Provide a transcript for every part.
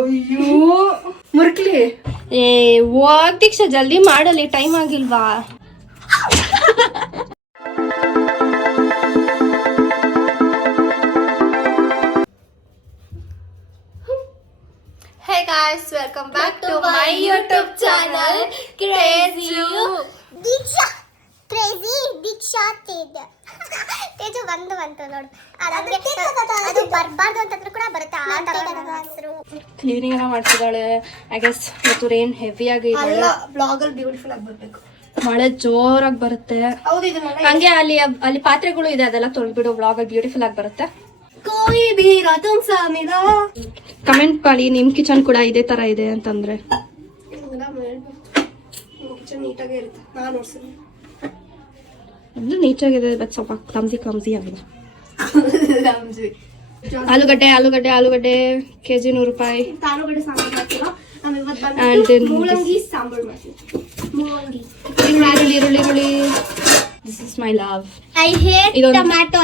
ಅಯ್ಯೋ ಮುರ್ಕ್ಲಿ ಹೋಗ್ ದೀಕ್ಷಾ ಜಲ್ದಿ ಮಾಡಲಿ, ಟೈಮ್ ಆಗಿಲ್ವಾ? Hey guys, welcome back to my YouTube channel, Crazy Deeksha crazy Deeksha Teju ಬಂತು ನೋಡು. ಅದು ಬರಬಾರ್ದು ಅಂತಂದ್ರೂ ಕೂಡ ಬರುತ್ತೆ. ಆ ತರ ಕ್ಲೀನಿಂಗ್ ಎಲ್ಲ ಮಾಡ್ತಿದ್ದಾಳೆ. ಐ ಗೆಸ್ ಇವತ್ತು ರೇನ್ ಹೆವಿ ಆಗಿ ಬ್ಲಾಗ್ ಅಲ್ಲಿ ಬ್ಯೂಟಿಫುಲ್ ಆಗಿ ಬರ್ಬೇಕು. ಮಳೆ ಜೋರಾಗಿ ಬರುತ್ತೆ. ಹೌದು, ಹಂಗೆ ಅಲ್ಲಿ ಪಾತ್ರೆಗಳು ಇದೆ, ಅದೆಲ್ಲ ತೊಳ್ಬಿಡು. ಬ್ಲಾಗ್ ಅಲ್ಲಿ ಬ್ಯೂಟಿಫುಲ್ ಆಗಿ ಬರುತ್ತೆ. ಕಮೆಂಟ್ ಮಾಡಿ ನಿಮ್ ಕಿಚನ್ ಕೂಡ ಇದೇ ತರ ಇದೆ ಅಂತಂದ್ರೆ. ಕಿಚನ್ ನೀಟಾಗೇ ಇರುತ್ತೆ. ನಾನು ನೋಡ್ತೀನಿ ಅಂದ್ರೆ ನೀಟಾಗಿದೆ, ಬಟ್ ಸ್ವಲ್ಪ ಕ್ಲಮ್ಸಿ ಆಗಿದೆ. ಆಲೂಗಡ್ಡೆ ಕೆಜಿ 100 ರೂಪಾಯಿ. ಆಲೂಗಡ್ಡೆ ಸಾಂಬಾರ್ ಮಾಡ್ತೀರಾ? ಮೂಲಂಗಿ ಸಾಂಬಾರ್ ಮಾಡ್ತೀವಿ. ಮೂಲಂಗಿ, ಈರುಳ್ಳಿ. This is my love. I hate tomato.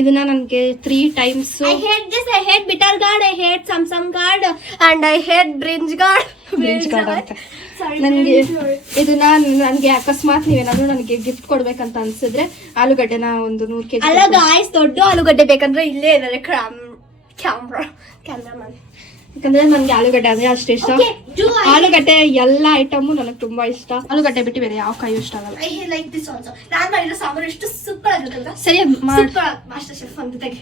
ಇದನ್ನ ನನಗೆ 3 times. I hate this. I hate bitter gourd. I hate samsam gourd. And I hate brinj gourd. ಅಂತ ಇದನ್ನ ನನಗೆ ಅಕಸ್ಮಾತ್ ನೀವೇನಾದ್ರೂ ನನಗೆ ಗಿಫ್ಟ್ ಕೊಡ್ಬೇಕಂತ ಅನ್ಸಿದ್ರೆ ಆಲೂಗಡ್ಡೆನ ಒಂದು 100 kg. ಅಲ್ಲ ಗಾಯ್ಸ್, ದೊಡ್ಡ ಆಲೂಗಡ್ಡೆ ಬೇಕಂದ್ರೆ ಇಲ್ಲೇ ಇದ್ದಾರೆ ಕ್ಯಾಮ್ರಾಮನ್. ಯಾಕಂದ್ರೆ ನನ್ಗೆ ಆಲೂಗಡ್ಡೆ ಅಂದ್ರೆ ಅಷ್ಟೇ ಇಷ್ಟ. ಆಲೂಗಡ್ಡೆ ಎಲ್ಲ ಐಟಮು ನನಗೆ ತುಂಬಾ ಇಷ್ಟ. ಆಲೂಗಡ್ಡೆ ಬಿಟ್ಟು ಬೇರೆ ಯಾವ ಕಾಯಿ ಇಷ್ಟ ಆಗಲ್ಲ. I like this also. ನಾನು ಮಾಡಿರೋ ಸಾಂಬಾರು ಎಷ್ಟು ಸೂಪರ್ ಆಗಿರುತ್ತೆ. ಸರಿ, ಮಾಸ್ಟರ್ ಶೆಫ್ ಅಂತ ತೆಗೆ.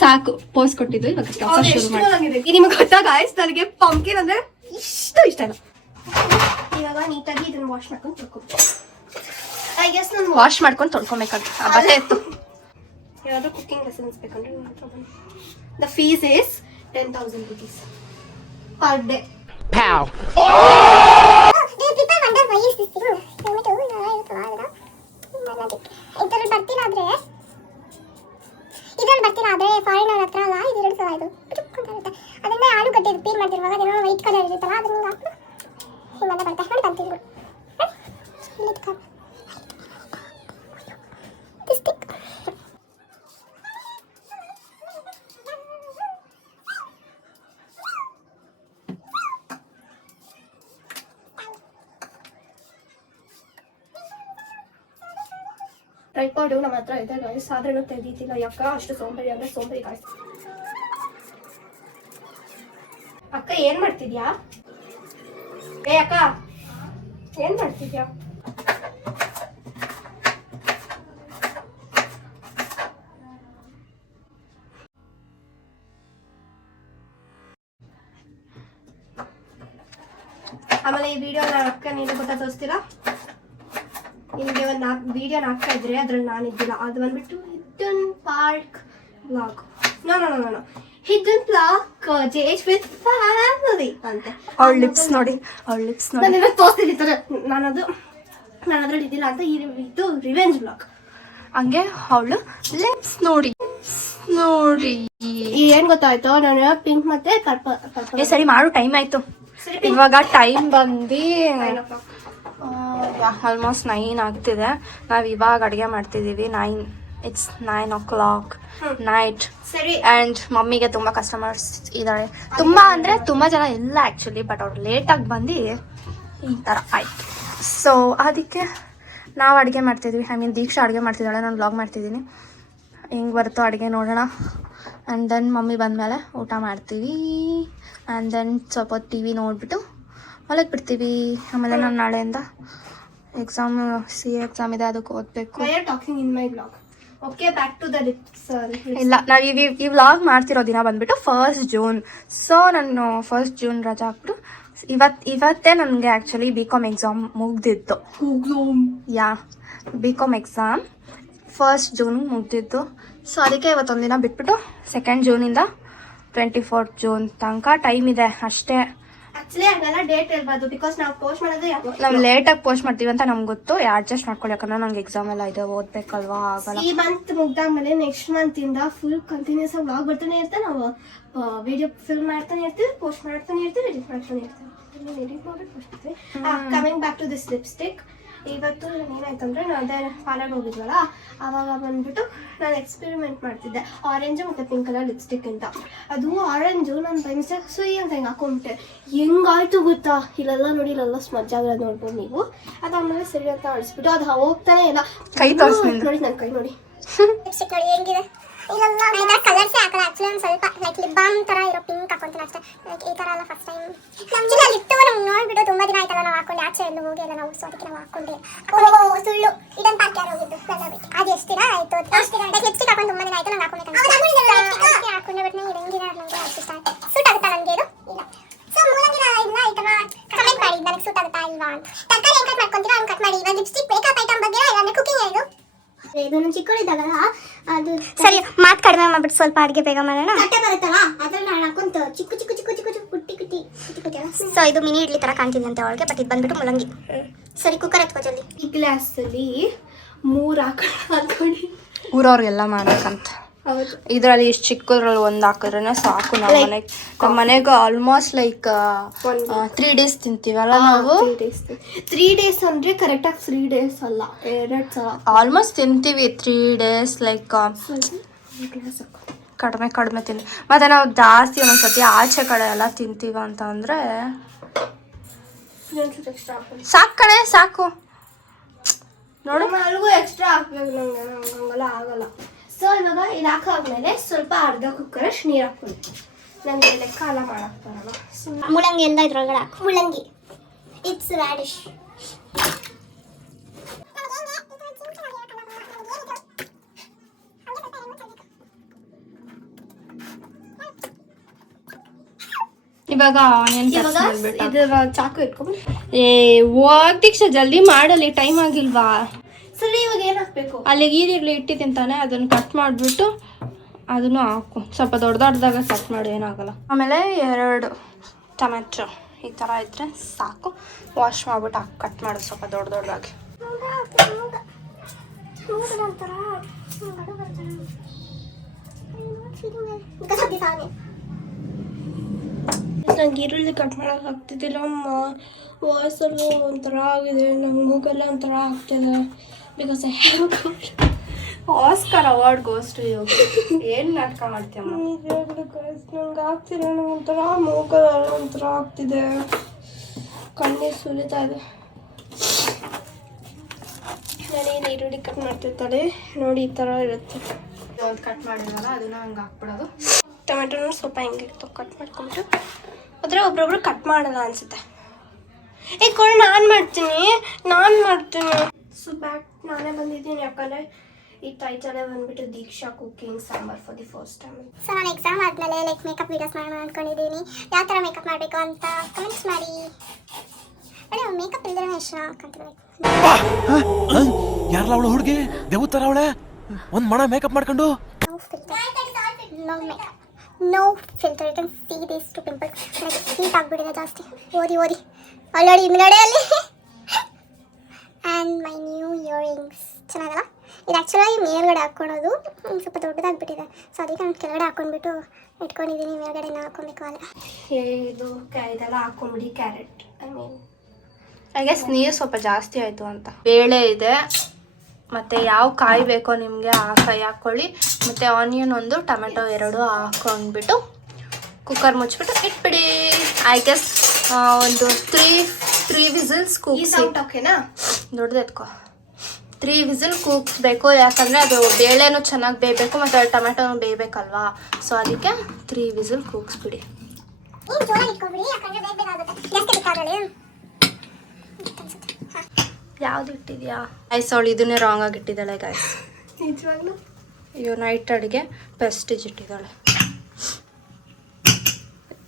ಸಾಕು, ಪೋಸ್ ಕೊಟ್ಟಿದ್ದು. ಇವಾಗ ಕೆಲಸ ಶುರು ಮಾಡಿ. ನಿಮಗೆ ಗೊತ್ತಾ ಗಾಯ್ಸ್, ನನಗೆ ಪಂಪ್ಕಿನ್ ಅಂದ್ರೆ ಇಷ್ಟ ಇಲ್ಲ. ಇವಾಗ ನೀಟಾಗಿ ಇದನ್ನ ವಾಶ್ ಮಾಡ್ಕೊಂಡು ತೊಳ್ಕೊಬೇಕು. ಐ ಗೆಸ್ ನಾನು ವಾಶ್ ಮಾಡ್ಕೊಂಡು ತೊಳ್ಕೊಬೇಕಂತ ಬಟ್ಟೆ ಇತ್ತು. ಯಾವ್ದು ಕುಕಿಂಗ್ ಲೆಸನ್ಸ್ ಬೇಕಂದ್ರೆ the fees is 10,000 rupees per day. Pow. Do people wonder why is this thing? ಇದ್ರಲ್ಲಿ ಬರ್ತೀರಾದ್ರೆ ಫಾರಿನರ್ ಹತ್ರ ಅಲ್ಲ, ಇದು 2 ಸಲ ಇದು ಅದನ್ನ ಆಲೂಗಡ್ಡೆ ಪೀಲ್ ಮಾಡ್ತಿರುವಾಗ ಅದೇನೋ ವೈಟ್ ಕಲರ್ ಇರುತ್ತಲ್ಲ, ಅದನ್ನ ಹಾಕು ಹಿಂಗೆ ಬರ್ತಾ ನೋಡಿ ಬಂತೀನಿ. ಟ್ರೈಪಾಡು ನಮ್ಮ ಹತ್ರ ಇದೆ ಗಾಯ್ಸ್, ಆದ್ರೂ ತೆಗೀತಿಲ್ಲ. ಯಾಕ ಅಷ್ಟು ಸೋಂಬೇರಿ ಅಂದ್ರೆ ಸೋಂಬೇರಿ ಗಾಯ್ಸ್. ಅಕ್ಕ ಏನ್ ಮಾಡ್ತಿದ್ಯಾ? ಅಕ್ಕ ಏನ್ ಮಾಡ್ತಿದ್ಯಾ? ಆಮೇಲೆ ಈ ವಿಡಿಯೋ ಅಕ್ಕ ನೀನು ಗೊತ್ತಾ ತೋರಿಸ್ತೀರಾ? ನಿಮಗೆ ಒಂದು ವಿಡಿಯೋನ ಹಾಕ್ತಾ ಇದ್ರೆ ಅದ್ರಲ್ಲಿ ನಾನಿದ್ದಿಲ್ಲ. ಅದು ಬಂದ್ಬಿಟ್ಟು hidden park vlog. No hidden park ಜೇಜ್ ವಿತ್ ಫ್ಯಾಮಿಲಿ ಅಂತೆ. ಅವಳ ಲಿಪ್ಸ್ ನೋಡಿ. ನಾನು ತೋರಿಸ್ತಿರ್ತಾರೆ. ನಾನು ಅದ್ರಲ್ಲಿ ಇದ್ದಿಲ್ಲ ಅಂತ. ಇದು ರಿವೆಂಜ್ ವ್ಲಾಗ್. ಹಂಗೆ ಅವಳು ಲಿಪ್ಸ್ ನೋಡಿ. ಏನ್ ಗೊತ್ತಾಯ್ತು, ನಾನು ಪಿಂಕ್ ಮತ್ತೆ ಪರ್ಪಲ್. ಸರಿ ಮಾಡು, ಟೈಮ್ ಆಯ್ತು. ಇವಾಗ ಟೈಮ್ ಬಂದು ಆಲ್ಮೋಸ್ಟ್ 9 ಆಗ್ತಿದೆ. ನಾವು ಇವಾಗ ಅಡುಗೆ ಮಾಡ್ತಿದ್ದೀವಿ. 9 o'clock ನೈಟ್. ಆ್ಯಂಡ್ ಮಮ್ಮಿಗೆ ತುಂಬ ಕಸ್ಟಮರ್ಸ್ ಇದ್ದಾಳೆ. ತುಂಬ ಜನ ಇಲ್ಲ ಆ್ಯಕ್ಚುಲಿ, ಬಟ್ ಅವ್ರು ಲೇಟಾಗಿ ಬಂದು ಈ ಥರ ಆಯ್ತು. ಸೊ ಅದಕ್ಕೆ ನಾವು ಅಡುಗೆ ಮಾಡ್ತಿದ್ವಿ. ದೀಕ್ಷಾ ಅಡುಗೆ ಮಾಡ್ತಿದ್ದಾಳೆ, ನಾನು ವ್ಲಾಗ್ ಮಾಡ್ತಿದ್ದೀನಿ. ಹೆಂಗೆ ಬರುತ್ತೋ ಅಡುಗೆ ನೋಡೋಣ. ಆ್ಯಂಡ್ ದೆನ್ ಮಮ್ಮಿ ಬಂದಮೇಲೆ ಊಟ ಮಾಡ್ತೀವಿ. ಆ್ಯಂಡ್ ದೆನ್ ಸ್ವಲ್ಪ ಟಿ ವಿ ನೋಡಿಬಿಟ್ಟು ಹೊಲಕ್ಕೆ ಬಿಡ್ತೀವಿ. ಆಮೇಲೆ ನಾನು ನಾಳೆಯಿಂದ CA ಎಕ್ಸಾಮ್ ಇದೆ, ಅದಕ್ಕೆ ಓದಬೇಕು. ಇಲ್ಲ, ನಾವು ಈ ವ್ಲಾಗ್ ಮಾಡ್ತಿರೋ ದಿನ ಬಂದ್ಬಿಟ್ಟು 1st June. ಸೊ ನಾನು 1st June ರಜಾ ಹಾಕ್ಬಿಟ್ಟು ಇವತ್ತೇ ನನಗೆ ಆ್ಯಕ್ಚುಲಿ BCom ಎಕ್ಸಾಮ್ ಮುಗ್ದಿತ್ತು. BCom ಎಕ್ಸಾಮ್ 1st June ಮುಗ್ದಿತ್ತು. ಸೊ ಅದಕ್ಕೆ ಇವತ್ತೊಂದಿನ ಬಿಟ್ಬಿಟ್ಟು 2nd June 24th June ತನಕ ಟೈಮ್ ಇದೆ ಅಷ್ಟೇ. ನಾವು ಲೇಟಾಗಿ ಪೋಸ್ಟ್ ಮಾಡ್ತೀವಿ ಅಂತ ನಮ್ಗೆ ಗೊತ್ತು. ಅಡ್ಜಸ್ಟ್ ಮಾಡ್ಕೊಳ್ಳಿ, ಯಾಕಂದ್ರೆ ನಂಗೆ ಎಕ್ಸಾಮ್ ಎಲ್ಲ ಇದೆ, ಓದ್ಬೇಕಲ್ವಾ, ಆಗಲ್ಲ. ಈ ಮಂತ್ ಮುಗ್ದಾದ್ಮೇಲೆ ನೆಕ್ಸ್ಟ್ ಮಂತ್ ಇಂದ ಫುಲ್ ಕಂಟಿನ್ಯೂಸ್ ಆಗಿ ವ್ಲಾಗ್ ಬರ್ತಾನೆ ಇರ್ತೆ. ನಾವು ವಿಡಿಯೋ ಫಿಲ್ಮ್ ಮಾಡ್ತಾನೆ ಇರ್ತೀವಿ, ಪೋಸ್ಟ್ ಮಾಡ್ತಾನೆ ಇರ್ತೀವಿ, ಎಡಿಟ್ ಮಾಡ್ತಾನೆ ಇರ್ತೀವಿ. Coming back to this lipstick. ಇವತ್ತು ಏನಾಯ್ತಂದ್ರೆ ನಾನು ಅದೇ ಪಾರ್ಲರ್ಗೆ ಹೋಗಿದ್ವಲ್ಲ, ಆವಾಗ ಬಂದ್ಬಿಟ್ಟು ನಾನು ಎಕ್ಸ್ಪೆರಿಮೆಂಟ್ ಮಾಡ್ತಿದ್ದೆ ಆರೆಂಜು ಮತ್ತು ಪಿಂಕ್ ಕಲರ್ ಲಿಪ್ಸ್ಟಿಕ್ ಅಂತ. ಅದು ಆರೆಂಜು ನಾನು ಬೈ ಮಿಸ್ಟೇಕ್ ಸುಯಿ ಅಂತ ಹಿಂಗೆ ಹಾಕೊಂಡ್ಬಿಟ್ಟೆ. ಹೆಂಗಾಯ್ತು ಗೊತ್ತಾ, ಇಲ್ಲೆಲ್ಲ ನೋಡಿ, ಇಲ್ಲೆಲ್ಲ ಸ್ಮಜ್ ಆಗಿರೋದು ನೋಡ್ಬೋದು ನೀವು. ಅದಾದ್ಮೇಲೆ ಸರಿ ಅಂತ ಅಳಿಸ್ಬಿಟ್ಟು ಅದು ಹೋಗ್ತಾನೆ ಇಲ್ಲ. ಕೈ ತೋರಿಸಿ ನೋಡಿ ನನ್ನ ಕೈ ನೋಡಿ, ಲಿಪ್ಸ್ಟಿಕ್ ನೋಡಿ ಹೆಂಗಿದೆ. ಇಲ್ಲೆಲ್ಲ ಈ ಕಲರ್ಸೇ ಹಾಕಲ್ಲ ಆಕ್ಚುಲಿ. ಒಂದು ಸ್ವಲ್ಪ ಲೈಕ್ ಲಿಪ್ ಬಾಮ್ ಥರ ಇರೋ ಪಿಂಕ್ ಹಾಕೊಂತೀನಿ ಅಷ್ಟೇ. ಲೈಕ್ ಈ ಥರ ಎಲ್ಲ ಫಸ್ಟ್ ಟೈಮ್ ನಮ್ಗೆಲ್ಲ ಲಿಫ್ಟು ನಮ್ಗೆ ನೋಡ್ಬಿಟ್ಟು ತುಂಬ ದಿನ ಆಯ್ತಲ್ಲ ನಾವು ಹಾಕೊಂಡು ಆಚೆ ಎಲ್ಲ ಹೋಗಿ ಎಲ್ಲ ನಾವು ಸೊ ಅದಕ್ಕೆ ನಾವು ಹಾಕೊಂಡೆ. ಸುಳ್ಳು ಇದನ್ನು ಪಾರ್ಕ್ ಯಾರು ಹೋಗಿದ್ದು ಎಲ್ಲ ಬಿಟ್ಟು ಅದು ಎಷ್ಟು ದಿನ ಆಯಿತು. ಅಷ್ಟು ದಿನ ಲೈಕ್ ಲಿಪ್ಸ್ಟಿಕ್ ಹಾಕೊಂಡು ತುಂಬ ದಿನ ಆಯಿತು. ನಾನು ಹಾಕೊಂಡೆ ಹಾಕೊಂಡೆ ಬಟ್ ನಂಗೆ ಹೆಂಗಿದೆ ನನಗೆ ಅಷ್ಟು ಇಷ್ಟ ಆಯಿತು. ಸೂಟ್ ಆಗುತ್ತಾ ನನಗೆ ಇದು? ಇಲ್ಲ. ಸೊ ಮೂಲಂಗಿ ಇಲ್ಲ ಈ ಥರ ಕಮೆಂಟ್ ಮಾಡಿ ನನಗೆ ಸೂಟ್ ಆಗುತ್ತಾ ಇಲ್ವಾ ಅಂತ. ತರಕಾರಿ ಹೆಂಗೆ ಕಟ್ ಮಾಡ್ಕೊಂತೀರಾ ಹಂಗೆ ಕಟ್ ಮಾಡಿ. ಇವಾಗ ಲಿಪ್ಸ್ಟಿಕ್ ಮೇಕಪ್ ಐಟಮ್ ಬಗ್ಗೆ ಇಲ್ಲಾಂದ್ರೆ ಕುಕಿಂಗ್ ಇದು ಇದು ನಾನು ಚಿಕ್ಕವಳಿದ್ದಾಗಲ್ಲ ಅದು ಸರಿ ಮಾತು ಕಡಿಮೆ ಮಾಡ್ಬಿಟ್ಟು ಸ್ವಲ್ಪ ಅಡುಗೆ ಬೇಗ ಮಾಡೋಣ. ಕಟ್ಟೆ ಬರುತ್ತಲ್ಲ ಅದ್ರಲ್ಲಿ ನಾನು ಹಾಕೊಂತ ಚಿಕ್ಕ ಚಿಕ್ಕ ಚಿಕ್ಕ ಚಿಕ್ಕ ಚಿಕ್ಕ ಕುಟ್ಟಿ ಕುಟ್ಟಿ ಕುಟ್ಟಿ ಕುಟ್ಟಿ. ಸೊ ಇದು ಮಿನಿ ಇಡ್ಲಿ ಥರ ಕಾಣ್ತಿದೆ ಅಂತ ಅವಳಿಗೆ, ಬಟ್ ಇದು ಬಂದ್ಬಿಟ್ಟು ಮೂಲಂಗಿ. ಸರಿ ಕುಕ್ಕರ್ ಎತ್ಕೋ ಜಲ್ದಿ. ಈ ಗ್ಲಾಸಲ್ಲಿ 3 ಹಾಕೊಂಡು ಊರವ್ರಿಗೆಲ್ಲ ಮಾಡ್ಬೇಕಂತ. ಹೌದು, ಇದರಲ್ಲಿ ಇಷ್ಟು ಚಿಕ್ಕದ್ರಲ್ಲಿ ಒಂದು ಹಾಕಿದ್ರೆ ಸಾಕು. ನಮ್ಮ ಮನೆಗೆ ಆಲ್ಮೋಸ್ಟ್ ಲೈಕ್ 3 days ತಿಂತೀವಲ್ಲ ನಾವು. 3 days ಅಂದರೆ ಕರೆಕ್ಟಾಗಿ 3 days ಅಲ್ಲ, 2 ಸಲ ಆಲ್ಮೋಸ್ಟ್ ತಿಂತೀವಿ 3 days ಲೈಕ್ ಕಡಿಮೆ ಕಡಿಮೆ ತಿಂತೀವಿ. ಮತ್ತು ನಾವು ಜಾಸ್ತಿ ಒಂದೊಂದ್ಸತಿ ಆಚೆ ಕಡೆ ಎಲ್ಲ ತಿಂತೀವಿ ಅಂತ ಅಂದರೆ ಸಾಕು ಕಣೆ, ಸಾಕು ನೋಡು. ಅಲ್ಲಿಗೂ ಎಕ್ಸ್ಟ್ರಾ ಹಾಕ್ಬೇಕು ನಂಗೆ, ಹಂಗೆಲ್ಲ ಆಗಲ್ಲ. ಸೊ ಇವಾಗ ಇದು ಹಾಕಾದ್ಮೇಲೆ ಸ್ವಲ್ಪ ಅರ್ಧ ಕುಕ್ಕರಷ್ಟು ನೀರು ಹಾಕ್ಕೊಳ್ಳಿ. ನನಗೆ ಲೆಕ್ಕ ಎಲ್ಲ ಮಾಡಕ್ಕೆ ಬರಲ್ಲ. ಮೂಲಂಗಿ ಎಲ್ಲ ಇದ್ರೊಳಗಡೆ ಹಾಕು. ಮೂಲಂಗಿ ಇಟ್ಸ್ ರಾಡಿಶ್. ಇವಾಗ ಆನಿಯನ್ ಕಟ್ ಮಾಡ್ಬಿಟ್ಟು ಇದರ ಚಾಕು ಇಟ್ಕೊಂಡು ಹೋಗ್ ದೀಕ್ಷಾ ಜಲ್ದಿ ಮಾಡಲಿ, ಟೈಮ್ ಆಗಿಲ್ವಾ? ಸರಿ ಇವಾಗ ಏನು ಹಾಕಬೇಕು? ಅಲ್ಲಿಗೆ ಈರುಳ್ಳಿ ಇಟ್ಟಿದ್ದೀನಿ ತಾನೆ, ಅದನ್ನು ಕಟ್ ಮಾಡಿಬಿಟ್ಟು ಅದನ್ನು ಹಾಕು. ಸ್ವಲ್ಪ ದೊಡ್ಡ ದೊಡ್ಡದಾಗ ಕಟ್ ಮಾಡಿ, ಏನಾಗಲ್ಲ. ಆಮೇಲೆ 2 ಟೊಮೆಟೊ ಈ ಥರ ಇದ್ದರೆ ಸಾಕು. ವಾಶ್ ಮಾಡಿಬಿಟ್ಟು ಕಟ್ ಮಾಡು ಸ್ವಲ್ಪ ದೊಡ್ಡ ದೊಡ್ಡದಾಗಿ. ನಂಗೆ ಈರುಳ್ಳಿ ಕಟ್ ಮಾಡೋಕೆ ಆಗ್ತಿದ್ದಿಲ್ಲ ಅಮ್ಮ. ವಾಯ್ಸಲ್ಲೂ ಒಂಥರ ಆಗಿದೆ, ನಂಗೆ ಮೂಗೆಲ್ಲ ಒಂಥರ ಆಗ್ತಿದೆ. Because I have Oscar award goes to you. ಏನು ನಾಟಕ ಮಾಡ್ತೀಯಮ್ಮ? ನಂಗೆ ಆಗ್ತಿಲ್ಲ, ನಂಗೆ ಒಂಥರ ಮೂಗಲ್ಲ ಒಂಥರ ಆಗ್ತಿದೆ, ಕಣ್ಣೀರು ಸುರಿತಾ ಇದೆ. ನಾನೇನು ಈರುಳ್ಳಿ ಕಟ್ ಮಾಡ್ತಿರ್ತಾಳೆ ನೋಡಿ, ಈ ಥರ ಇರುತ್ತೆ. ಒಂದು ಕಟ್ ಮಾಡಿದ್ವಲ್ಲ ಅದನ್ನು ಹಂಗೆ ಹಾಕ್ಬಿಡೋದು. ಟೊಮೆಟೊನ ಸ್ವಲ್ಪ ಹಿಂಗೆ ಕಟ್ ಮಾಡ್ಕೊಂಬಿಟ್ಟು ಆದರೆ ಒಬ್ರೊಬ್ರು ಕಟ್ ಮಾಡಲ್ಲ ಅನಿಸುತ್ತೆ. ಕೊಡು ನಾನು ಮಾಡ್ತೀನಿ. ಸೊ ಬ್ಯಾಕ್ ನಾನೇ ಬಂದಿದ್ದೀನಿ, ಯಾಕಂದರೆ ಈ ಟೈಟಲೇ ಬಂದ್ಬಿಟ್ಟು Deeksha cooking sambar for the first time. So ನಾನು ಎಕ್ಸಾಮ್ ಆದಮೇಲೆ ಲೈಕ್ ಮೇಕಪ್ ವೀಡಿಯೋಸ್ ಮಾಡೋಣ ಅಂದ್ಕೊಂಡಿದ್ದೀನಿ. ಯಾವ ಥರ ಮೇಕಪ್ ಮಾಡಬೇಕು ಅಂತ ಕಮೆಂಟ್ಸ್ ಮಾಡಿ. ಅದೇ ಮೇಕಪ್ ಇಲ್ದೇ ಎಷ್ಟು ಹಾಕಂತಿರ್ಬೇಕು. ಯಾರಲ್ಲ ಅವಳು ಹುಡುಗಿ ದೇವ್ ಥರ ಅವಳೆ, ಒಂದು ಮಣ ಮೇಕಪ್ ಮಾಡ್ಕೊಂಡು. No filter. You can see these 2 pimples. Like heat ಆಗ್ಬಿಟ್ಟಿದೆ ಜಾಸ್ತಿ. ಓದಿ ಆಲ್ರೆಡಿ ಹಿಂದ್ಗಡೆ ಅಲ್ಲಿ. ಆ್ಯಂಡ್ ಮೈ ನ್ಯೂ ಇಯರಿಂಗ್ಸ್ ಚೆನ್ನಾಗಲ್ಲ. ಇದು ಆ್ಯಕ್ಚುಲಾಗಿ ಮೇಲ್ಗಡೆ ಹಾಕ್ಕೊಳೋದು ಸ್ವಲ್ಪ ದೊಡ್ಡದಾಗ್ಬಿಟ್ಟಿದೆ. ಸೊ ಅದಕ್ಕೆ ನಾನು ಕೆಳಗಡೆ ಹಾಕ್ಕೊಂಡ್ಬಿಟ್ಟು ಇಟ್ಕೊಂಡಿದ್ದೀನಿ. ಮೇಲ್ಗಡೆ ಹಾಕ್ಕೊಬೇಕು ಅಲ್ಲ. ಇದು ಇದೆಲ್ಲ ಹಾಕೊಂಡ್ಬಿಡಿ. ಕ್ಯಾರೆಟ್ ಐ ಗೆಸ್ ನೀರು ಸ್ವಲ್ಪ ಜಾಸ್ತಿ ಆಯಿತು ಅಂತ. ಬೇಳೆ ಇದೆ, ಮತ್ತು ಯಾವ ಕಾಯಿ ಬೇಕೋ ನಿಮಗೆ ಆ ಕಾಯಿ ಹಾಕ್ಕೊಳ್ಳಿ. ಮತ್ತು ಆನಿಯನ್ 1, ಟೊಮೆಟೊ 2 ಹಾಕೊಂಡ್ಬಿಟ್ಟು ಕುಕ್ಕರ್ ಮುಚ್ಚಿಬಿಟ್ಟು ಇಟ್ಬಿಡಿ. ಐ ಗೆಸ್ ಒಂದು 3 ವಿಸಿಲ್ಸ್ ಕೂಗಿಸಿ. ಓಕೆನಾ? ದೊಡ್ಡದು ಎತ್ಕೊ. 3 ವಿಸಿಲ್ ಕೂಗಿಸ್ಬೇಕು, ಯಾಕಂದರೆ ಅದು ಬೇಳೆನೂ ಚೆನ್ನಾಗಿ ಬೇಯಬೇಕು ಮತ್ತು ಟೊಮೆಟೊನೂ ಬೇಯಬೇಕಲ್ವಾ. ಸೊ ಅದಕ್ಕೆ 3 ವಿಸಿಲ್ ಕೂಗಿಸ್ಬಿಡಿ. ಯಾವ್ದು ಇಟ್ಟಿದ್ಯಾ? ಗೈಸ್ ಅವಳು ಇದನ್ನೇ ರಾಂಗ್ ಆಗಿ ಇಟ್ಟಿದ್ದಾಳೆ ಗೈಸ್. ನಿಜವಾಗ್ಲೂ ಯುನೈಟೆಡ್ಗೆ ಪ್ರೆಸ್ಟೀಜ್ ಇಟ್ಟಿದ್ದಾಳೆ.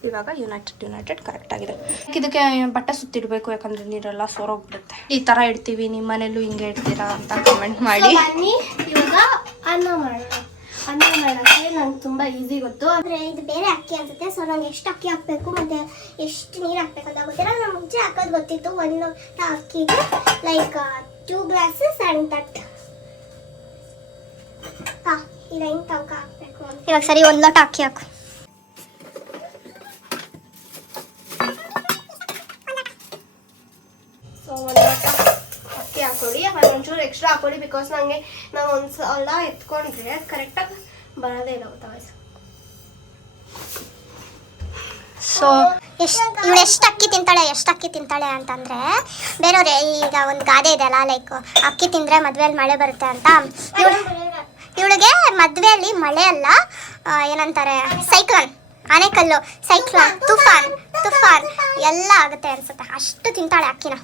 ಇವಾಗ ಯುನೈಟೆಡ್ ಕರೆಕ್ಟ್ ಆಗಿದೆ. ಇದಕ್ಕೆ ಬಟ್ಟೆ ಸುತ್ತಿಡಬೇಕು, ಯಾಕಂದರೆ ನೀರೆಲ್ಲ ಸೋರೋಗ್ಬಿಡುತ್ತೆ. ಈ ಥರ ಇಡ್ತೀವಿ, ನಿಮ್ಮ ಮನೇಲೂ ಹಿಂಗೆ ಇಡ್ತೀರಾ ಅಂತ ಕಮೆಂಟ್ ಮಾಡಿ. ಬನ್ನಿ ಇವಾಗ ಅನ್ನ ಮಾಡೋಣ. ಅನ್ನ ಮಾಡೋಕ್ಕೆ ನಂಗೆ ತುಂಬ ಈಸಿ ಗೊತ್ತು. ಆದರೆ ಇದು ಬೇರೆ ಅಕ್ಕಿ ಅನ್ಸುತ್ತೆ. ಸೊ ನಂಗೆ ಎಷ್ಟು ಅಕ್ಕಿ ಹಾಕಬೇಕು ಮತ್ತು ಎಷ್ಟು ನೀರು ಹಾಕಬೇಕು ಅಂತ ಗೊತ್ತಿಲ್ಲ. ನಾನು ಮುಂಚೆ ಹಾಕೋದು ಗೊತ್ತಿತ್ತು. 1 ಲೋಟ ಅಕ್ಕಿಗೆ ಲೈಕ್ 2 glasses ಆ್ಯಂಡ್ ದಟ್ ಈಗ ಹಿಂಗೆ ತನಕ ಹಾಕಬೇಕು. ಇವಾಗ ಸರಿ 1 ಲೋಟ ಅಕ್ಕಿ ಹಾಕು. ಸೊ ಒಂದು ಲೋಟ ಅಕ್ಕಿ ಹಾಕೊಳ್ಳಿ, ಆಮೇಲೆ ಒಂಚೂರು ಎಕ್ಸ್ಟ್ರಾ ಹಾಕೊಳ್ಳಿ. ಬಿಕಾಸ್ ನಾವು ಒಂದು ಸಲ ಎತ್ಕೊಂಡ್ರೆ ಕರೆಕ್ಟಾಗಿ ಬರೋದೇ ಇಲ್ಲ ಗೊತ್ತಾ ವಯಸ್ಸು. ಸೊ ಇವಳು ಎಷ್ಟು ಅಕ್ಕಿ ತಿಂತಾಳೆ ಅಂತಂದ್ರೆ, ಬೇರೆಯವ್ರೆ ಈಗ ಒಂದು ಗಾದೆ ಇದೆಯಲ್ಲ, ಲೈಕ್ ಅಕ್ಕಿ ತಿಂದರೆ ಮದುವೆಯಲ್ಲಿ ಮಳೆ ಬರುತ್ತೆ ಅಂತ. ಇವಳಿಗೆ ಮದುವೆಯಲ್ಲಿ ಮಳೆ ಅಲ್ಲ, ಏನಂತಾರೆ, ಸೈಕ್ಲೋನ್, ಆನೆಕಲ್ಲು, ಸೈಕ್ಲೋನ್, ತುಫಾನ್ ಎಲ್ಲ ಆಗುತ್ತೆ ಅನ್ಸುತ್ತೆ. ಅಷ್ಟು ತಿಂತಾಳೆ ಅಕ್ಕಿನ.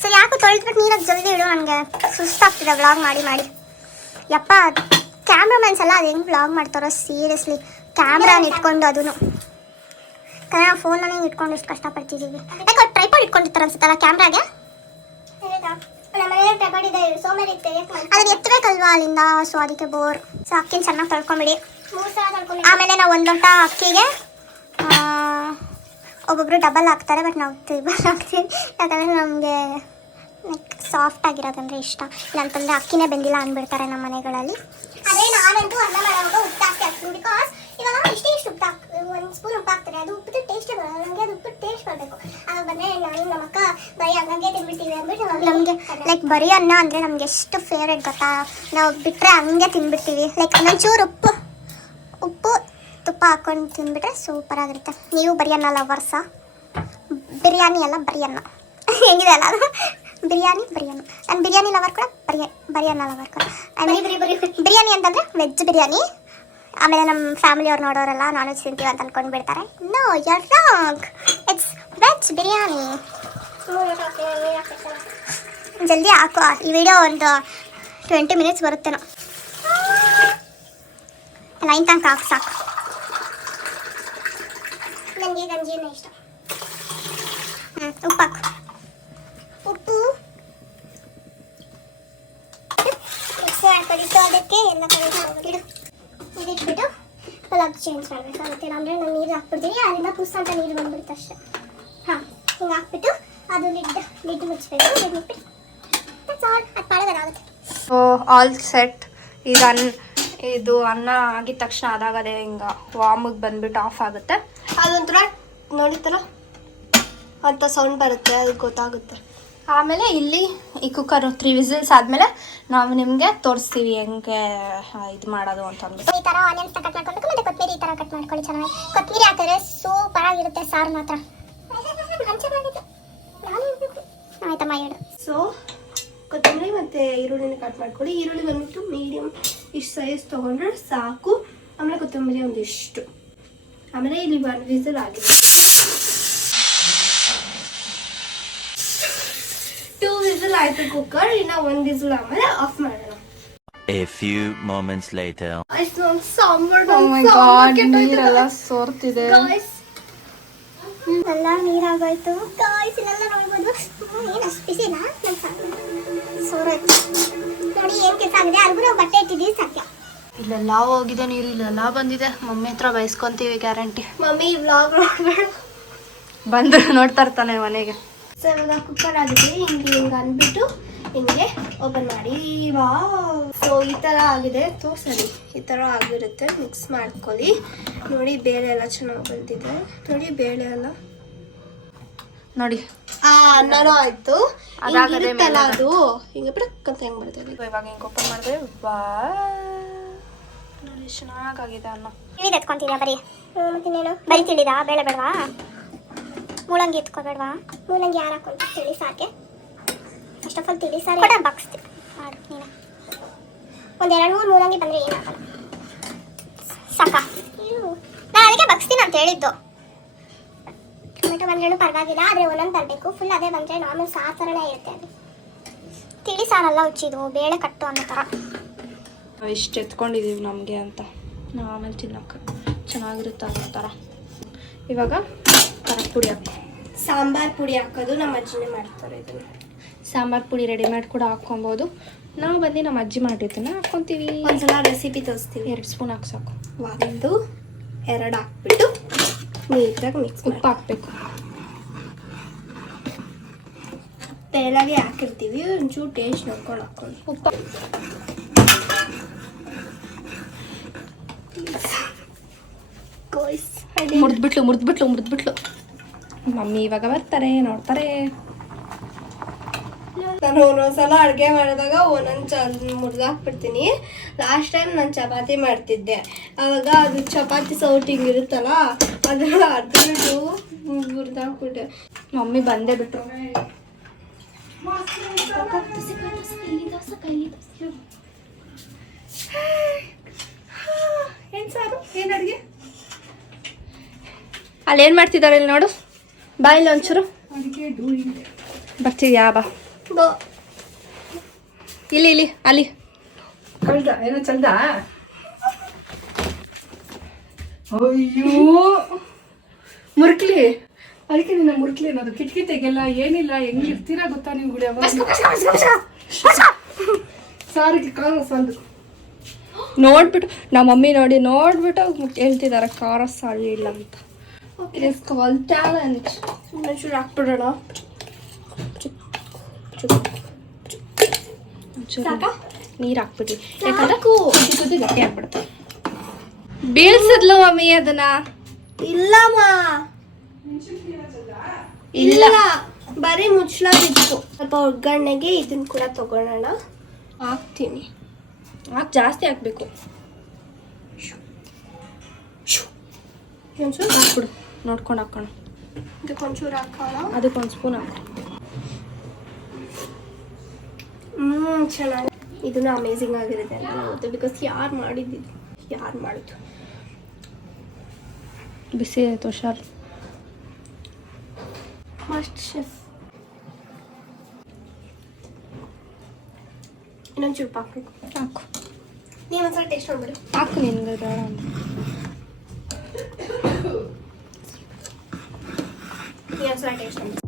ಸೊ ಯಾಕೆ ತೊಳೆದ್ಬಿಟ್ಟು ನೀರಾಗಿ ಜಲ್ದಿ ಇಡು, ನನಗೆ ಸುಸ್ತಾಗ್ತಿದೆ ವ್ಲಾಗ್ ಮಾಡಿ. ಯಪ್ಪ, ಕ್ಯಾಮ್ರಾಮನ್ಸ್ ಎಲ್ಲ ಅದು ಹೆಂಗೆ ವ್ಲಾಗ್ ಮಾಡ್ತಾರೋ ಸೀರಿಯಸ್ಲಿ, ಕ್ಯಾಮ್ರಾನ ಇಟ್ಕೊಂಡು. ಅದೂ ಕನ್ನಡ ಫೋನಲ್ಲಿ ಇಟ್ಕೊಂಡು ಎಷ್ಟು ಕಷ್ಟಪಡ್ತಿದ್ದೀವಿ. ಯಾಕೆ ಟ್ರೈಪಾಡ್ ಇಟ್ಕೊಂಡಿರ್ತಾರೆ ಅನ್ಸುತ್ತಲ್ಲ ಕ್ಯಾಮ್ರಾಗೆ. ಅದನ್ನ ಎತ್ತಬೇಕಲ್ವಾ ಅಲ್ಲಿಂದ, ಸೊ ಅದಕ್ಕೆ ಬೋರ್. ಸೊ ಅಕ್ಕಿನ ಚೆನ್ನಾಗಿ ತೊಳ್ಕೊಂಬಿಡಿ. ಆಮೇಲೆ ನಾವು ಒಂದು ಲೋಟ ಅಕ್ಕಿಗೆ ಒಬ್ಬೊಬ್ರು ಡಬಲ್ ಹಾಕ್ತಾರೆ, ಬಟ್ ನಾವು ತ್ರಿಬಲ್ ಹಾಕ್ತೀವಿ. ಯಾಕಂದರೆ ನಮಗೆ ಲೈಕ್ ಸಾಫ್ಟ್ ಆಗಿರೋದಂದ್ರೆ ಇಷ್ಟ. ಇಲ್ಲಂತಂದರೆ ಅಕ್ಕಿನೇ ಬೆಂದಿಲ್ಲ ಅಂದ್ಬಿಡ್ತಾರೆ ನಮ್ಮ ಮನೆಗಳಲ್ಲಿ. ಅದೇ ನಾನಂತೂ ಅನ್ನ ಮಾಡುವಾಗ ಉಪ್ಪು ಜಾಸ್ತಿ ಹಾಕ್ತೀನಿ. ಬಿಕಾಸ್ ಇವಾಗ ಇಷ್ಟು ಉಪ್ಪು ಒಂದು ಸ್ಪೂನ್ ಉಪ್ಪು ಹಾಕ್ತಾರೆ, ಅದು ಉಪ್ಪು ಟೇಸ್ಟ್ ಬರೋಲ್ಲ. ನನಗೆ ಅದು ಉಪ್ಪು ಟೇಸ್ಟ್ ಬರಬೇಕು. ಆಗ ಬಂದರೆ ನಾನು ನಮ್ಮ ಅಕ್ಕ ಬರೀ ಹಂಗೆ ತಿನ್ಬಿಡ್ತೀವಿ ಅಂದ್ಬಿಟ್ಟು ನಮಗೆ ಲೈಕ್ ಬರೀ ಅನ್ನ ಅಂದರೆ ನಮ್ಗೆ ಎಷ್ಟು ಫೇವ್ರೇಟ್ ಗೊತ್ತಾ. ನಾವು ಬಿಟ್ಟರೆ ಹಂಗೆ ತಿನ್ಬಿಡ್ತೀವಿ. ಲೈಕ್ ಒಂಚೂರು ಉಪ್ಪು ತುಪ್ಪ ಹಾಕ್ಕೊಂಡು ತಿಂದ್ಬಿಟ್ರೆ ಸೂಪರಾಗಿರುತ್ತೆ. ನೀವು ಬರೀ ಅನ್ನ ಲವರ್ಸಾ? ಬಿರಿಯಾನಿ ಅಲ್ಲ, ಬರೀ ಅನ್ನ ಹೆಂಗಿದೆ ಅಲ್ಲ ಅದು, ಬಿರಿಯಾನಿ ಅನ್ನ. ನಾನು ಬಿರಿಯಾನಿ ಲವರ್ ಕೂಡ, ಬರೀ ಅನ್ನ ಲವರ್ ಕೂಡ. ಬಿರಿಯಾನಿ ಅಂತಂದರೆ ವೆಜ್ ಬಿರಿಯಾನಿ. ಆಮೇಲೆ ನಮ್ಮ ಫ್ಯಾಮಿಲಿಯವ್ರು ನೋಡೋರೆಲ್ಲ ನಾನ್ ವೆಜ್ ತಿಂತೀವಿ ಅಂತ ಅಂದ್ಕೊಂಡು ಬಿಡ್ತಾರೆ. No, you are wrong, it's veg biryani. ಜಲ್ದಿ ಹಾಕು. ಈ ವಿಡಿಯೋ ಒಂದು 20 ಮಿನಿಟ್ಸ್ ಬರುತ್ತೇನೋ. 9 ತನಕ ಹಾಕಿ ಸಾಕು. ನನಗೆ ಗಂಜಿನೇ ಇಷ್ಟ. ಉಪ್ಪು ಹಾಕು. ಉಪ್ಪು ಮಿಕ್ಸ್ ಮಾಡ್ಕೊಂಡಿತ್ತು, ಅದಕ್ಕೆ ಎಲ್ಲ ಕಡೆ ಇಡು. ಇದಿಟ್ಬಿಟ್ಟು ಪಲಾವ್ ಚೇಂಜ್ ಮಾಡಬೇಕಾಗುತ್ತೆ. ಅಂದರೆ ನಾನು ನೀರು ಹಾಕ್ಬಿಡ್ತೀನಿ, ಅದರಿಂದ ಪುಸ್ ಅಂತ ನೀರು ಬಂದ್ಬಿಡುತ್ತೆ ಅಷ್ಟೇ. ಹಾಂ, ಹಿಂಗೆ ಹಾಕ್ಬಿಟ್ಟು ಅದು ಲಿಡ್ ಮುಚ್ಚಬೇಕು. ಲಿಡ್ ಮುಟ್ಬಿಟ್ಟು ಅದು ಮಾಡೋದಾಗುತ್ತೆ. So all set. ಈಗ ಇದು ಅನ್ನ ಆಗಿದ ತಕ್ಷಣ ಅದಾಗದೆ ಹಿಂಗೆ ವಾಮಿಗೆ ಬಂದ್ಬಿಟ್ಟು ಆಫ್ ಆಗುತ್ತೆ. ಅದೊಂಥರ ನೋಡಿತ್ತಲ್ಲ ಅಂತ ಸೌಂಡ್ ಬರುತ್ತೆ, ಅದಕ್ಕೆ ಗೊತ್ತಾಗುತ್ತೆ. ಆಮೇಲೆ ಇಲ್ಲಿ ಈ ಕುಕ್ಕರು 3 ವಿಸಿಲ್ಸ್ ಆದಮೇಲೆ ನಾವು ನಿಮಗೆ ತೋರಿಸ್ತೀವಿ ಹೆಂಗೆ ಇದು ಮಾಡೋದು ಅಂತ ಅಂದ್ಬಿಟ್ಟು. ಈ ಥರ ಆನಿಯನ್ಸ್ನ ಕಟ್ ಮಾಡ್ಕೊಳ್ಬೇಕು, ಮತ್ತು ಕೊತ್ತಂಬರಿ ಈ ಥರ ಕಟ್ ಮಾಡ್ಕೊಳ್ಳಿ. ಚೆನ್ನಾಗಿ ಕೊತ್ತಂಬರಿ ಹಾಕಿದ್ರೆ ಸೂಪರ್ ಆಗಿರುತ್ತೆ ಸಾರು ಮಾತ್ರ. ಆಯ್ತಮ್ಮ ಹೇಳು. ಸೊ ಕೊತ್ತಂಬರಿ ಮತ್ತು ಈರುಳ್ಳಿನ ಕಟ್ ಮಾಡ್ಕೊಳ್ಳಿ. ಈರುಳ್ಳಿ ಬಂದ್ಬಿಟ್ಟು ಮೀಡಿಯಮ್ ಇಷ್ಟು ಸೈಜ್ ತೊಗೊಂಡ್ರೆ ಸಾಕು. ಆಮೇಲೆ ಕೊತ್ತಂಬರಿ ಒಂದಿಷ್ಟು. ಆಮೇಲೆ ಇಲ್ಲಿ 1 ವಿಸಿಲ್ ಆಗಿದೆ. 2 ವಿಸಿಲ್ ಆಯ್ತು ಕುಕ್ಕರ್. ಇನ್ನು 1 ವಿಸಿಲ್ ಆಮೇಲೆ ಆಫ್ ಮಾಡೋಣ. A few moments later. ನೀರೆಲ್ಲ ಸೋರ್ತಿದೆ. ಎಲ್ಲ ನೀರಾಗೋಯ್ತು. ಗಾಯ್ಸ್ ಇಲ್ಲೆಲ್ಲ ನೋಡ್ಬೋದು. ಏನು ಅಷ್ಟು ಬಿಸಿನಾ? ಸೋರಾಯ್ತು ನೋಡಿ. ಏನು ಕೆಲಸ ಆಗಿದೆ, ಅಲ್ಗೂ ನಾವು ಬಟ್ಟೆ ಇಟ್ಟಿದ್ದೀವಿ ಸಾಧ್ಯ. ಇಲ್ಲೆಲ್ಲ ಹೋಗಿದೆ ನೀರು, ಇಲ್ಲೆಲ್ಲ ಬಂದಿದೆ. ಮಮ್ಮಿ ಹತ್ರ ಬಯಸ್ಕೊಂತೀವಿ ಗ್ಯಾರಂಟಿ. ಮಮ್ಮಿ ವ್ಲಾಗ್ ಬಂದು ನೋಡ್ತಾ ಇರ್ತಾನೆ ಮನೆಗೆ. ಸೊ ಇವಾಗ ಕುಕ್ಕರ್ ಆಗಿದೆ. ಹಿಂಗೆ ಅಂದ್ಬಿಟ್ಟು ಹಿಂಗೆ ಓಪನ್ ಮಾಡಿ. ವಾ, ಸೊ ಈ ಥರ ಆಗಿದೆ. ತೋರ್ಸಲಿ, ಈ ಥರ ಆಗಿರುತ್ತೆ. ಮಿಕ್ಸ್ ಮಾಡ್ಕೊಳ್ಳಿ. ನೋಡಿ ಬೇಳೆ ಎಲ್ಲ ಚೆನ್ನಾಗಿ ಬಂದಿದೆ. ನೋಡಿ ಬೇಳೆ ಎಲ್ಲ ನೋಡಿ ಅನ್ನನೂ ಆಯ್ತು. ಅದಾಗದೆ ಇರುತ್ತಲ್ಲ ಅದು ಹಿಂಗೆ ಬಿಡಕ್ಕಂತ ಹೆಂಗೆ ಬರ್ತದೆ. ಇವಾಗ ಹಿಂಗೆ ಓಪನ್ ಮಾಡಿದ್ರೆ ವಾ, ನೋಡಿ ಚೆನ್ನಾಗಾಗಿದೆ ಅನ್ನ. ತಿಳಿದು ಎತ್ಕೊಂತೀರಾ ಬರೀ? ಮತ್ತಿನ್ನೇನು ಬರೀ ತಿಳಿದಾ? ಬೇಳೆ ಬೇಡವಾ? ಮೂಲಂಗಿ ಎತ್ಕೊಬೇಡವಾ? ಮೂಲಂಗಿ ಯಾರು ಹಾಕೊಂಡು ತಿಳಿ ಸಾರಿಗೆ? ಫಸ್ಟ್ ಆಫ್ ಆಲ್ ತಿಳಿ ಸಾರು ಕೂಡ ಬಾಕ್ಸ್ತೀವಿ ಮಾಡು ನೀನು. ಒಂದು 2-3 ಮೂಲಂಗಿ ಬಂದರೆ ಏನಾಗಲ್ಲ. ಸಾಕಾ? ನಾನು ಅದಕ್ಕೆ ಬಗ್ಸ್ತೀನಿ ಅಂತ ಹೇಳಿದ್ದು. ಟೊಮೆಟೊ ಬಂದ್ರೂ ಪರವಾಗಿಲ್ಲ, ಆದರೆ ಒಂದೊಂದು ತರಬೇಕು. ಫುಲ್ ಅದೇ ಬಂದರೆ ನಾರ್ಮಲ್ ಸಾರು ಥರನೇ ಇರುತ್ತೆ. ಅದು ತಿಳಿ ಸಾರಲ್ಲ ಉಚ್ಚಿದು, ಬೇಳೆ ಕಟ್ಟು ಅನ್ನೋ ಥರ. ಇಷ್ಟು ಎತ್ಕೊಂಡಿದ್ದೀವಿ ನಮಗೆ ಅಂತ, ನಾವು ಆಮೇಲೆ ತಿನ್ನೋಕೆ ಚೆನ್ನಾಗಿರುತ್ತೆ ಅನ್ನೋ ಥರ. ಇವಾಗ ಖಾರದ ಪುಡಿ ಹಾಕಿ ಸಾಂಬಾರ್ ಪುಡಿ ಹಾಕೋದು ನಮ್ಮ ಅಜ್ಜಿನೇ ಮಾಡ್ತಾರೆ. ಇದನ್ನು ಸಾಂಬಾರು ಪುಡಿ ರೆಡಿಮೇಡ್ ಕೂಡ ಹಾಕ್ಕೊಬೋದು. ನಾವು ಬಂದು ನಮ್ಮ ಅಜ್ಜಿ ಮಾಡಿದ್ದನ್ನು ಹಾಕ್ಕೊತೀವಿ. ಒಂದ್ಸಲ ರೆಸಿಪಿ ತೋರಿಸ್ತೀವಿ. 2 ಸ್ಪೂನ್ ಹಾಕಿ ಸಾಕು. 1 2 ಹಾಕ್ಬಿಟ್ಟು ನೀಟಾಗಿ ಮಿಕ್ಸ್. ಉಪ್ಪು ಹಾಕಬೇಕು. ತೆಳಗೆ ಹಾಕಿರ್ತೀವಿ, ಒಂಚೂರು ಟೇಸ್ಟ್ ನೋಡ್ಕೊಂಡು ಹಾಕ್ಕೊಳ್ಳಿ. ಉಪ್ಪು ಮುರಿದ್ಬಿಟ್ಲು. ಮಮ್ಮಿ ಇವಾಗ ಬರ್ತಾರೆ, ನೋಡ್ತಾರೆ. ನಾನು ಒಂದೊಂದ್ಸಲ ಅಡುಗೆ ಮಾಡಿದಾಗ ಒಂದೊಂದು ಮುರಿದಾಕ್ಬಿಡ್ತೀನಿ. ಲಾಸ್ಟ್ ಟೈಮ್ ನಾನು ಚಪಾತಿ ಮಾಡ್ತಿದ್ದೆ, ಆವಾಗ ಅದು ಚಪಾತಿ ಸೌಟಿಂಗ್ ಇರುತ್ತಲ್ಲ ಅದನ್ನ ಅರ್ಧಬಿಟ್ಟು ಮುರಿದಾಕ್ಬಿಟ್ಟೆ. ಮಮ್ಮಿ ಬಂದೇ ಬಿಟ್ರು. ಏನ್ ಸಾರು, ಏನ್ ಅಡುಗೆ? ಅಲ್ಲಿ ಏನು ಮಾಡ್ತಿದ್ದಾರೆ ಇಲ್ಲಿ ನೋಡು. ಬಾ ಇಲ್ಲಿ ಒಂಚೂರು ಬರ್ತಿದ್ಯಾ? ಬಾ ಇಲ್ಲಿ ಇಲ್ಲಿ ಅಲ್ಲಿ. ಏನೋ ಚಂದ. ಅಯ್ಯೋ ಮುರ್ಕ್ಲಿ, ಅದಕ್ಕೆ ನಿನ್ನ ಮುರ್ಕ್ಲಿ ಅನ್ನೋದು. ಕಿಟಕಿ ತೆಗೆಲ್ಲ ಏನಿಲ್ಲ, ಹೆಂಗಿರ್ತೀರಾ ಗೊತ್ತಾ ನೀವು ಗುಡಿ? ಸಾರಿಗೆ ಕಾಲ ಸಾಲದು. ನೋಡ್ಬಿಟ್ಟು ನಮ್ಮ ಮಮ್ಮಿ ನೋಡ್ಬಿಟ್ಟು ಹೇಳ್ತಿದ್ದಾರೆ ಖಾರ ಸಾರಿ ಇಲ್ಲ ಅಂತ. It is call talent. ಒಂಚೂರು ಹಾಕ್ಬಿಡೋಣ. ನೀರು ಹಾಕ್ಬಿಟ್ವಿ ಯಾಕಂದ್ರೆ ಕುದಿ ಗಟ್ಟಿ ಹಾಕ್ಬಿಡುತ್ತೆ. ಬೀಳ್ಸಿದ್ಲು ಮಮ್ಮಿ ಅದನ್ನ. ಇಲ್ಲಮ್ಮ, ಇಲ್ಲ ಬರೀ ಮುಚ್ಚಲಾಗಿತ್ತು. ಸ್ವಲ್ಪ ಒಗ್ಗರಣೆಗೆ ಇದನ್ನ ಕೂಡ ತಗೊಳ್ಳೋಣ. ಹಾಕ್ತೀನಿ. ಜಾಸ್ತಿ ಹಾಕ್ಬೇಕು. ಒಂಚೂರು ಹಾಕ್ಬಿಡು, ನೋಡ್ಕೊಂಡು ಹಾಕೋಣ. ಇದಕ್ಕೊಂಚೂರು ಹಾಕೋಣ. ಅದಕ್ಕೊಂದು ಸ್ಪೂನ್ ಹಾಕಿ. ಚೆನ್ನಾಗಿ. ಇದನ್ನು ಅಮೇಝಿಂಗ್ ಆಗಿರುತ್ತೆ ಅಂತ ಗೊತ್ತು, ಬಿಕಾಸ್ ಯಾರು ಮಾಡಿದ್ದು ಬಿಸಿ ಆಯ್ತು ಹುಷಾರು. Must chef. ಇನ್ನೊಂಚೂರು ಹಾಕ್ಬೇಕು. ಹಾಕು, ನೀವು ಒಂದ್ಸಲ ಟೇಸ್ಟ್ ಮಾಡ್ಬಿಡು. ಹಾಕು ನಿನ್ಗೆ ಬೇಡ ಅಂತ. ನೀವು ಒಂದ್ಸಲ ಟೇಸ್ಟ್ ಮಾಡಿ.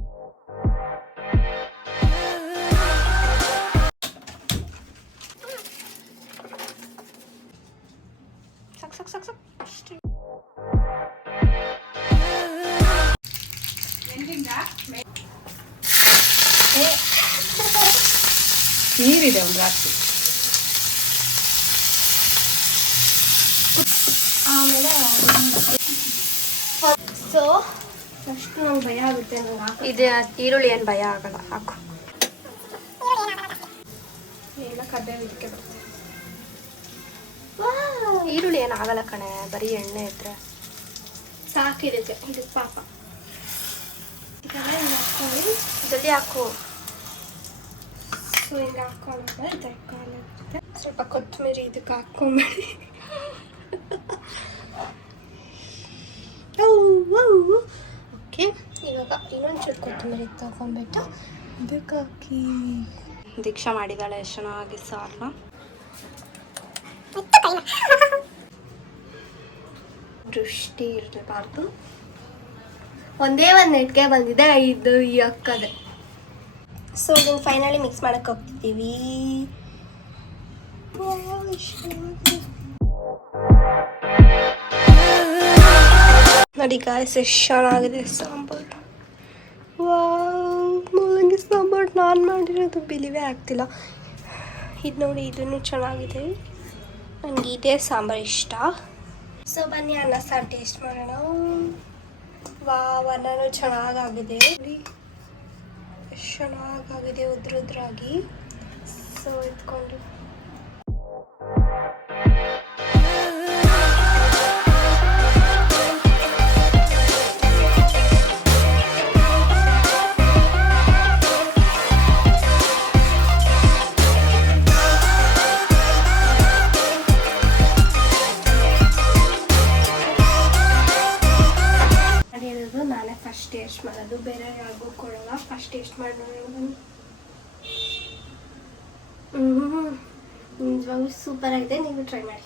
ಸಾಕು ಅಷ್ಟೇ. ನೀರಿದೆ ಒಂದು ರಾತ್ರಿ. ಆಮೇಲೆ ಸೊ ಅಷ್ಟು ನಂಗೆ ಭಯ ಆಗುತ್ತೆ. ನಂಗೆ ಇದೆ ಈರುಳ್ಳಿ ಏನು ಭಯ ಆಗಲ್ಲ, ಹಾಕು. ಎಲ್ಲ ಕಡ್ಡೆ ಇದಕ್ಕೆ ಬರುತ್ತೆ. ಈರುಳ್ಳಿ ಏನು ಆಗಲ್ಲ ಕಣೆ, ಬರೀ ಎಣ್ಣೆ ಇದ್ರೆ ಸಾಕಿರುತ್ತೆ ಇದು ಪಾಪ. ಜಲ್ದಿ ಹಾಕು. ಸೊ ಹಿಂಗೆ ಹಾಕೊಂಡ್ರೆ ಸ್ವಲ್ಪ ಕೊತ್ತಂಬರಿ ಇದಕ್ಕೆ ಹಾಕೊಂಬೇಡಿ. ಓಕೆ, ಇವಾಗ ಇನ್ನೊಂಚೂರು ಕೊತ್ತಂಬರಿ ತಗೊಂಡ್ಬಿಟ್ಟು ಅದಕ್ಕೆ ಹಾಕಿ. ದೀಕ್ಷಾ ಮಾಡಿದಾಳೆ ಎಷ್ಟು ಚೆನ್ನಾಗಿ ಸಾರನ್ನ. ದೃಷ್ಟಿ ಇರಬಾರ್ದು. ಒಂದೇ ಒಂದು ನೆಟ್ಗೆ ಬಂದಿದೆ ಇದು ಈ ಅಕ್ಕದೆ. ಸೊ ಇದನ್ನು ಫೈನಲಿ ಮಿಕ್ಸ್ ಮಾಡಕ್ಕೆ ಹೋಗ್ತಿದ್ದೀವಿ. ನೋಡಿ ಗಾಯ್ಸ್, ಎಷ್ಟು ಚೆನ್ನಾಗಿದೆ ಸಾಂಬಾರು. ಮೂಲಂಗಿ ಸಾಂಬಾರು ನಾನು ಮಾಡಿರೋದು ಬಿಲಿವೇ ಆಗ್ತಿಲ್ಲ. ಇದು ನೋಡಿ, ಇದನ್ನು ಚೆನ್ನಾಗಿದೆ. ನನಗೆ ಇದೇ ಸಾಂಬಾರು ಇಷ್ಟ. ಸೊ ಬನ್ನಿ ಅನ್ನ ಸಾರು ಟೇಸ್ಟ್ ಮಾಡೋಣ. ಅನ್ನನೂ ಚೆನ್ನಾಗಾಗಿದೆ, ಎಷ್ಟು ಚೆನ್ನಾಗಾಗಿದೆ ಉದ್ರುದ್ರಾಗಿ. ಸೊ ಇಟ್ಕೊಂಡು ನಾನೇ ಫಸ್ಟ್ ಟೇಸ್ಟ್ ಮಾಡೋದು, ಬೇರೆ ಯಾರಿಗೂ ಕೊಡೋಲ್ಲ. ಫಸ್ಟ್ ಟೇಸ್ಟ್ ಮಾಡಿ ನೋಡಿ. ನಿಜವಾಗ್ಲೂ ಸೂಪರ್ ಆಗಿದೆ, ನೀವು ಟ್ರೈ ಮಾಡಿ.